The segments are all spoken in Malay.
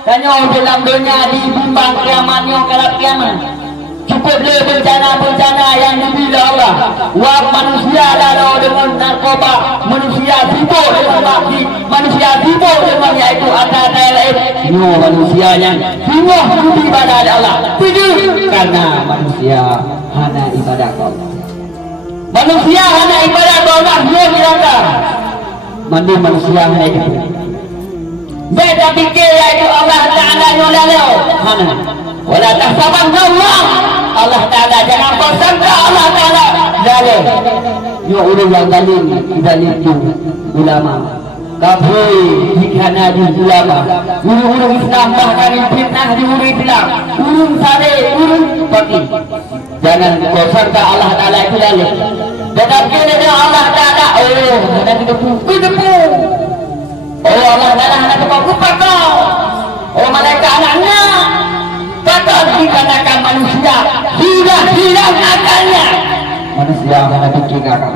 Tanya dalam dunia dibimbang kiamatnya kalau kiamat. Cukup le bencana-bencana yang dibina Allah. Wah manusia lalu dengan narkoba, manusia sibuk dengan maksi, manusia sibuk dengan yaitu ada lain. Semua manusia yang semua beribadah Allah. Tujuh karena manusia hanya ibadah Allah. Manusia hanya ibadah Allah. Dia berkata, mandi manusia hanya itu. Beda fikir yaitu Allah Taala nyolalo. Hana. Wala tahsabanna Allah Ta'ala jangan kau sangka Allah Ta'ala zalim. Ya orang yang zalim itu ulama. Kafir dikana di ulama. Urung Islam bahkan fitnah di urung Islam. Urung sare, urung pati. Jangan kau sangka Allah Ta'ala itu zalim. Tetapi dia Allah Ta'ala ada depu. Oh Allah Ta'ala ada depu pakau. Oh malaikat anaknya. Kata dikatakan manusia sudah hilang akalnya. Manusia mana fikir akal.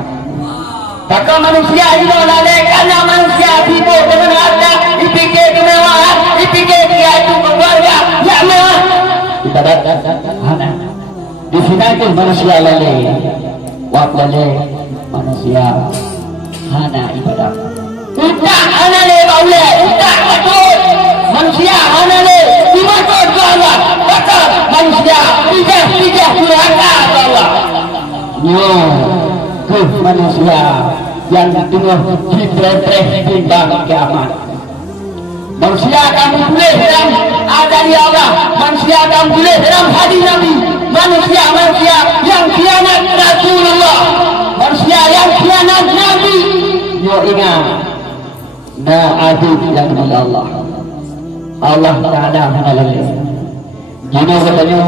Maka manusia juga lalai karena manusia sibuk dengan harta, dipikir kemewahan, dipikir dia itu keluarga yang mewah. Ibadat hana. Di sini itu manusia lalai, wak lalai manusia hana ibadat. Utak hana le baule, utak betul. Manusia hana le dimaksud Allah. Betul manusia tidak durhaka Allah. Yo, ke manusia yang tengah diperintah timbang kiamat. Manusia akan boleh dalam adanya Allah. Manusia akan boleh dalam hadis Nabi. Manusia yang khianat Rasulullah. Manusia yang khianat Nabi. Yo ingat, nah adil yang kepada Allah. Allah Ta'ala mengalir. Jadi katanya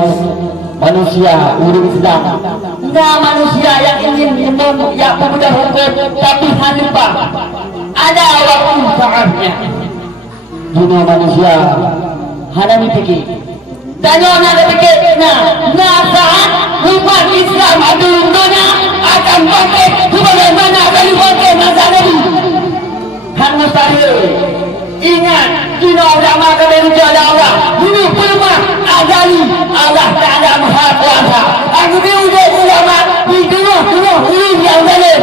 manusia urus Islam. Enggak manusia yang ingin ya pemuda hukum tapi hanifah. Ada waktu saatnya. Jadi manusia hanya mikir. Dan orang ada fikir, nah saat umat Islam ada dunia akan pakai sebagaimana kali pakai masa Nabi. Han mustahil. Ingat, kita ulama kalian jalan Allah. Ini firman azali Allah Ta'ala Maha Kuasa. Aku dia ulama di tengah ulun yang zalim.